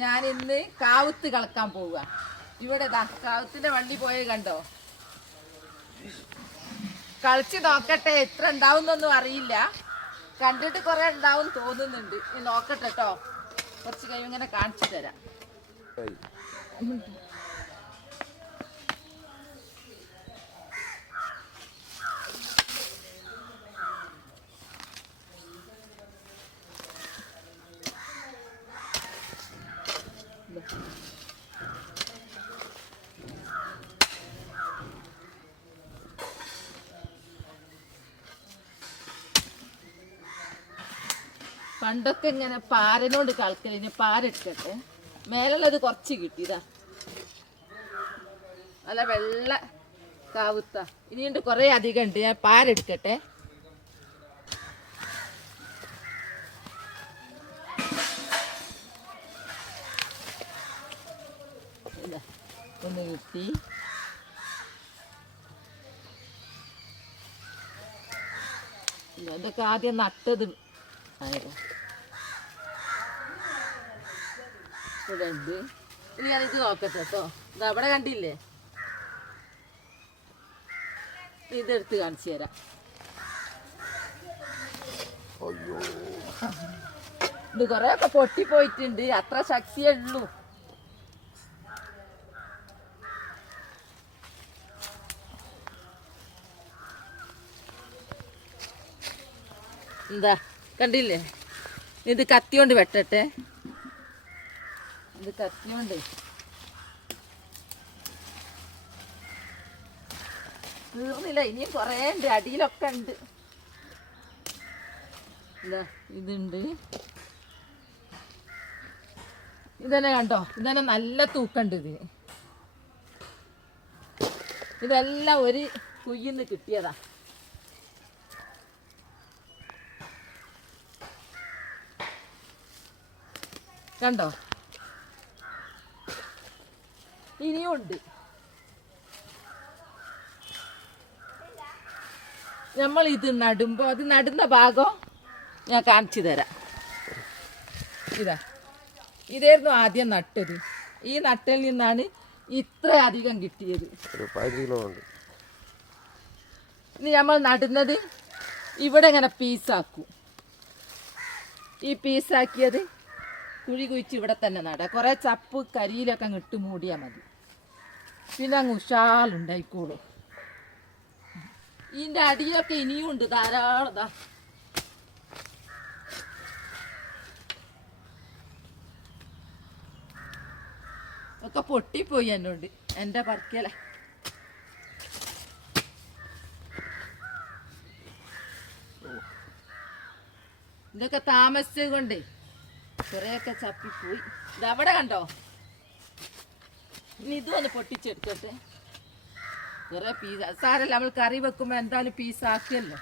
ഞാൻ ഇന്ന് കാവുത്ത് കളക്കാൻ പോവുക. ഇവിടെ കാവുത്തിന്റെ വണ്ടി പോയത് കണ്ടോ? കളിച്ച് നോക്കട്ടെ എത്ര ഉണ്ടാവുന്നൊന്നും അറിയില്ല. കണ്ടിട്ട് കുറെ ഉണ്ടാവും തോന്നുന്നുണ്ട്. നോക്കട്ടെ കേട്ടോ കുറച്ച് കഴിയും ഇങ്ങനെ കാണിച്ചു തരാം. പണ്ടൊക്കെ ഇങ്ങനെ പാരനോട് കളിക്കലിന് പാരെടുക്കട്ടെ. മേലുള്ളത് കുറച്ച് കിട്ടിയതാ നല്ല വെള്ള കാവുത്ത. ഇനിയുണ്ട് കുറേ അധികം ഉണ്ട്. ഞാൻ പാരെടുക്കട്ടെ. ഒന്ന് കിട്ടി. ഇതൊക്കെ ആദ്യം നട്ടത് ആയിരുന്നു. ഇവിടെ ഉണ്ട് ഇനി ഞാനിത് നോക്കട്ടെ കേട്ടോ ഇത് അവിടെ കണ്ടില്ലേ? ഇതെടുത്ത് കാണിച്ചു തരാം. ഇത് കൊറേ ഒക്കെ പൊട്ടിപ്പോയിട്ടുണ്ട്. അത്ര ശക്തിയേ ഉള്ളൂ. എന്താ കണ്ടില്ലേ? ഇത് കത്തി കൊണ്ട് വെട്ടട്ടെ. ഇത് കത്തിയോണ്ട് തീർന്നില്ല ഇനിയും കുറേ ഉണ്ട് അടിയിലൊക്കെ ഉണ്ട്. ഇതാ ഇതുണ്ട്. ഇതന്നെ കണ്ടോ? ഇതന്നെ നല്ല തൂക്കണ്ട് ഇതിന് ഇതെല്ലാം ഒരു കുയ്യിന്ന് കിട്ടിയതാ. കണ്ടോ? ഇനിയും ഉണ്ട് നമ്മൾ ഇത് നടുമ്പോൾ അത് നടുന്ന ഭാഗം ഞാൻ കാണിച്ചു തരാം. ഇതാ. ഇതായിരുന്നു ആദ്യം നട്ടത്. ഈ നട്ടിൽ നിന്നാണ് ഇത്ര അധികം കിട്ടിയത്. ഇനി നമ്മൾ നടുന്നത് ഇവിടെ ഇങ്ങനെ പീസാക്കും. ഈ പീസാക്കിയത് കുഴി കുഴിച്ച് ഇവിടെ തന്നെ നടാം. കുറേ ചപ്പ് കരിയിലൊക്കെ ഇട്ട് മൂടിയാൽ മതി. പിന്നെ അങ്ങ് ഉഷാലുണ്ടായിക്കോളും ഇതിന്റെ അടിയൊക്കെ ഇനിയും ഉണ്ട് ധാരാളം. ഒക്കെ പൊട്ടിപ്പോയി എന്നോട് എന്റെ പറക്കല ഇതൊക്കെ താമസിച്ചത് കൊണ്ടേ കുറേയൊക്കെ ചപ്പിപ്പോയി. ഇതവിടെ കണ്ടോ? ഇനി ഇത് ഒന്ന് പൊട്ടിച്ചെടുക്കട്ടെ. കുറെ പീസ് സാരല്ല നമ്മൾ കറി വെക്കുമ്പോൾ എന്തായാലും പീസ് ആക്കിയല്ലോ.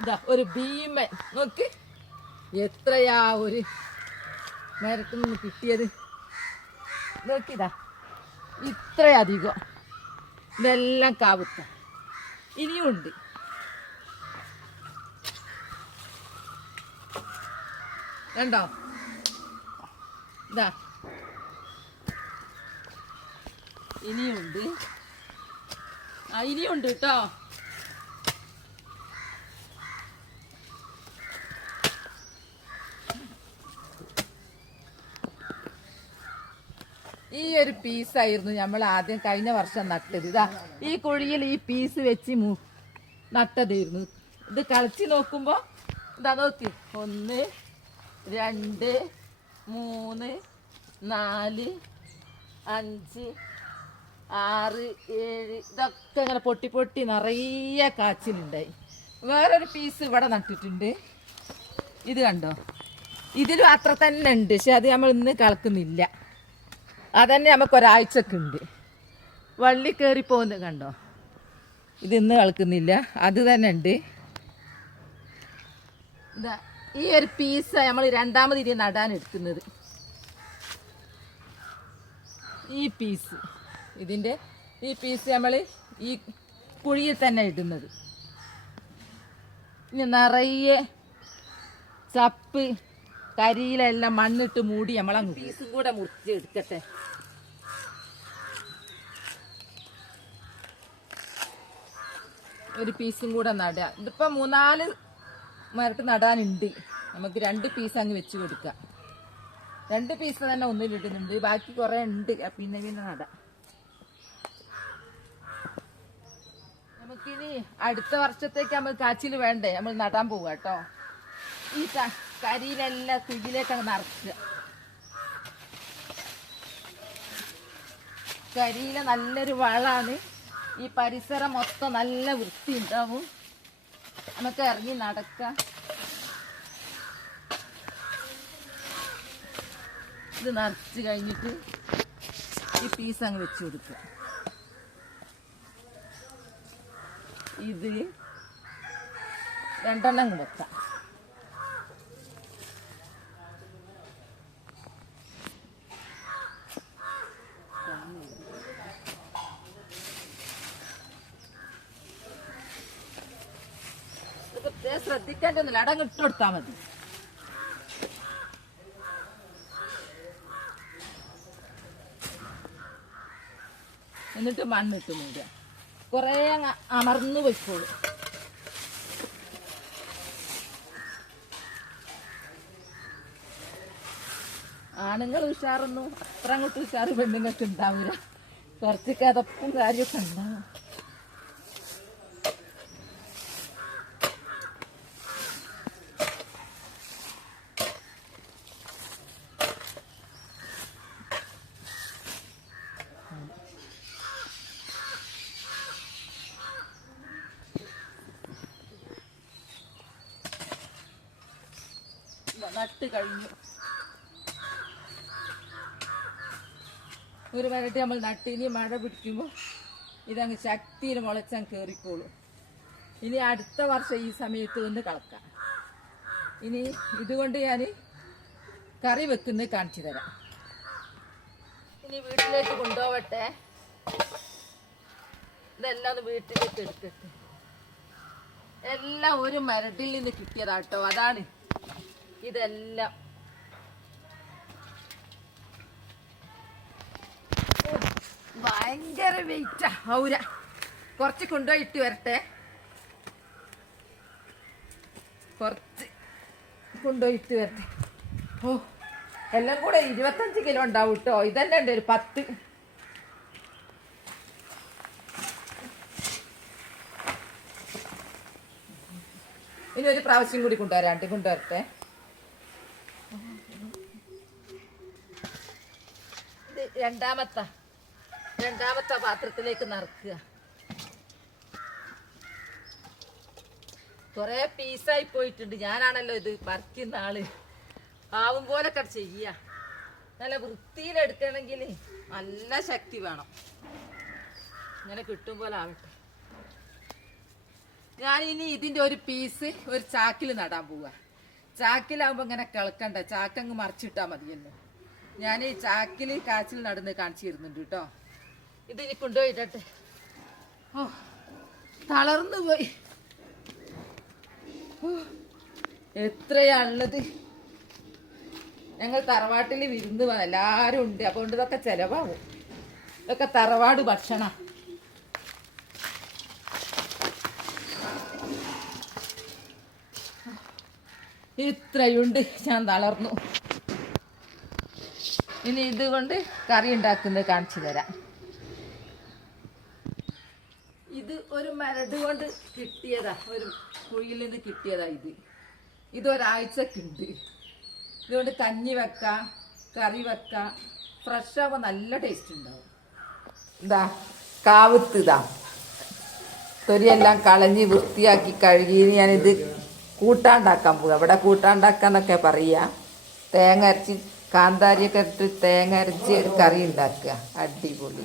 ഇതാ ഒരു ഭീമൻ. നോക്ക് എത്രയാ ഒരു മരത്തിൽ നിന്ന് കിട്ടിയത്. നോക്കിതാ ഇത്രയധികം. ഇതെല്ലാം കാവുത്ത ഇനിയുണ്ട് കണ്ടോ ഇതാ. ഇനിയുണ്ട് ആ ഇനിയുണ്ട് കേട്ടോ. ഈ ഒരു പീസായിരുന്നു നമ്മൾ ആദ്യം കഴിഞ്ഞ വർഷം നട്ടത്. ഇതാ ഈ കുഴിയിൽ ഈ പീസ് വെച്ച് മു നട്ടതായിരുന്നു. ഇത് കളിച്ച് നോക്കുമ്പോൾ ഇതാ നോക്കി. ഒന്ന് രണ്ട് മൂന്ന് നാല് അഞ്ച് ആറ് ഏഴ് ഇതൊക്കെ ഇങ്ങനെ പൊട്ടി പൊട്ടി നിറയെ കാച്ചിലുണ്ടായി. വേറൊരു പീസ് ഇവിടെ നട്ടിട്ടുണ്ട്. ഇത് കണ്ടോ? ഇതിലും അത്ര തന്നെ ഉണ്ട് പക്ഷെ അത് നമ്മൾ ഇന്ന് കളക്കുന്നില്ല അതന്നെ നമുക്ക് ഒരാഴ്ചക്ക് ഉണ്ട് വള്ളി കയറി പോകുന്നത് കണ്ടോ? ഇത് ഇന്ന് കളക്കുന്നില്ല. അത് തന്നെ ഉണ്ട്. ഇതാ ഈ ഒരു പീസ് നമ്മൾ രണ്ടാമത് ഇനി നടാൻ എടുക്കുന്നത്. ഈ പീസ് ഇതിന്റെ ഈ പീസ് നമ്മൾ ഈ കുഴിയിൽ തന്നെ ഇടുന്നത്. ഇനി നിറയെ ചപ്പ് കരിയിലെല്ലാം മണ്ണിട്ട് മൂടി നമ്മളങ്ങ് പീസും കൂടെ മുറിച്ച് എടുക്കട്ടെ. ഒരു പീസും കൂടെ നടുക ഇതിപ്പോൾ മൂന്നാൽ മരത്ത് നടാനുണ്ട്. നമുക്ക് രണ്ട് പീസ് അങ്ങ് വെച്ച് കൊടുക്കാം. രണ്ട് പീസ് തന്നെ ഒന്നിലിടുന്നുണ്ട് ബാക്കി കുറേ ഉണ്ട്. പിന്നെ പിന്നെ നടാം. നമുക്കിനി അടുത്ത വർഷത്തേക്ക് നമ്മൾ കാച്ചിൽ വേണ്ടേ? നമ്മൾ നടാൻ പോവാട്ടോ ഈ ക- കരിയിലെല്ലാം കുഴിയിലേക്ക് നിറച്ചത് കരിയില നല്ലൊരു വളമാണ് ഈ പരിസരം മൊത്തം നല്ല വൃത്തി ഉണ്ടാവും നമുക്ക് ഇറങ്ങി നടക്കാം. ഇത് നിറച്ച് കഴിഞ്ഞിട്ട് ഈ പീസ് അങ്ങ് വെച്ച് കൊടുക്കുക. ഇത് രണ്ടെണ്ണം വെക്കാം. ഇത് ശ്രദ്ധിക്കേണ്ട കൊടുത്താൽ മതി. എന്നിട്ട് മണ്ണിട്ട് മൂടുക. കുറേ അങ്ങ് അമർന്നു വെക്കോളൂ ആണുങ്ങൾ ഉഷാറൊന്നും അത്ര അങ്ങോട്ട് ഉഷാറ് പെണ്ണുങ്ങൾക്ക് ഉണ്ടാവില്ല. കുറച്ച് കഥപ്പും കാര്യമൊക്കെ ഉണ്ടാവും ഇതാ, നട്ട് കഴിഞ്ഞു. ഒരു വരട്ടി നമ്മൾ നട്ട്. ഇനി മഴ പിടിക്കുമ്പോൾ ഇതങ്ങ് ശക്തിയിൽ മുളച്ചാൽ കയറിക്കോളും ഇനി അടുത്ത വർഷം ഈ സമയത്ത് ഒന്ന് കളക്കാം. ഇനി ഇതുകൊണ്ട് ഞാൻ കറി വെക്കുന്നത് കാണിച്ചു തരാം. ഇനി വീട്ടിലേക്ക് കൊണ്ടുപോവട്ടെ. ഇതെല്ലാം വീട്ടിലേക്ക് എടുക്കട്ടെ എല്ലാം ഒരു മരട്ടിൽ നിന്ന് കിട്ടിയതാട്ടോ. അതാണ് ഇതെല്ലാം. ഭയങ്കര വെയിറ്റാ ഔര കുറച്ച് കൊണ്ടുപോയി ഇട്ട് വരട്ടെ. കുറച്ച് കൊണ്ടുപോയി ഇട്ട് വരട്ടെ. ഓ എല്ലാം കൂടെ ഇരുപത്തഞ്ച് കിലോ ഉണ്ടാവും കേട്ടോ. ഇതന്നെ ഉണ്ട് ഒരു പത്ത്. ഇനി ഒരു പ്രാവശ്യം കൂടി കൊണ്ടുവരാണ്ട് കൊണ്ടുവരട്ടെ. രണ്ടാമത്തെ രണ്ടാമത്തെ പാത്രത്തിലേക്ക് നിറക്കുക. കുറെ പീസായി പോയിട്ടുണ്ട്. ഞാനാണല്ലോ ഇത് പറിക്കുന്ന ആൾ. ആവും പോലൊക്കെ ചെയ്യ. നല്ല വൃത്തിയിലെടുക്കണമെങ്കിൽ നല്ല ശക്തി വേണം. ഇങ്ങനെ കിട്ടും പോലെ ആവട്ടെ. ഞാൻ ഇനി ഇതിന്റെ ഒരു പീസ് ഒരു ചാക്കിൽ നടാൻ പോവാ. ചാക്കിലാവുമ്പോ ഇങ്ങനെ കിളക്കണ്ട. ചാക്കങ്ങ് മറിച്ചിട്ടാ മതിയല്ലോ. ഞാൻ ഈ ചാക്കിൽ കാച്ചിൽ നടന്ന് കാണിച്ചു തരുന്നുണ്ട് കേട്ടോ. ഇത് ഇനി കൊണ്ടുപോയിട്ടെ ഓ തളർന്നു പോയി. എത്രയാണുള്ളത്. ഞങ്ങൾ തറവാട്ടിൽ വിരുന്ന് വന്ന എല്ലാവരും ഉണ്ട്. അപ്പോൾ ഇതൊക്കെ ചിലവാകും ഇതൊക്കെ തറവാട് ഭക്ഷണം. ഇത്രയുണ്ട്. ഞാൻ തളർന്നു. ഇനി ഇതുകൊണ്ട് കറി ഉണ്ടാക്കുന്നത് കാണിച്ചു തരാം. ഇത് ഒരു മരട് കൊണ്ട് കിട്ടിയതാ ഒരു കുഴിയിൽ നിന്ന് കിട്ടിയതാ ഇത്. ഇതൊരാഴ്ചക്കുണ്ട്. ഇതുകൊണ്ട് കഞ്ഞി വെക്കാം കറി വെക്കാം ഫ്രഷ് ആവുമ്പോൾ നല്ല ടേസ്റ്റ് ഉണ്ടാവും. ഇതാ കാവത്ത് ഇതാ. തൊരിയെല്ലാം കളഞ്ഞ് വൃത്തിയാക്കി കഴുകി. ഞാനിത് കൂട്ടാണ്ടാക്കാൻ പോകും ഇവിടെ കൂട്ടാണ്ടാക്കാന്നൊക്കെ പറയുക തേങ്ങ അരച്ച് കാന്താരിയൊക്കെ ഇട്ട് തേങ്ങ അരച്ച് ഒരു കറി ഉണ്ടാക്കുക. അടിപൊളി.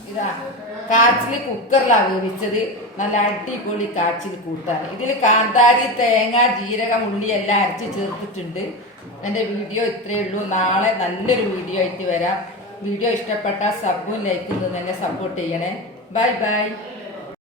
കാച്ചിൽ കുക്കറിലാണ് വേവിച്ചത്. നല്ല അടിപൊളി കാച്ചിൽ കൂട്ടാണ് ഇതിൽ കാന്താരി തേങ്ങ ജീരകം ഉള്ളി എല്ലാം അരച്ച് ചേർത്തിട്ടുണ്ട്. എന്റെ വീഡിയോ ഇത്രയേ ഉള്ളൂ. നാളെ നല്ലൊരു വീഡിയോ ആയിട്ട് വരാം. വീഡിയോ ഇഷ്ടപ്പെട്ട സബും ലൈക്കും തന്നെ സപ്പോർട്ട് ചെയ്യണേ. Bye bye.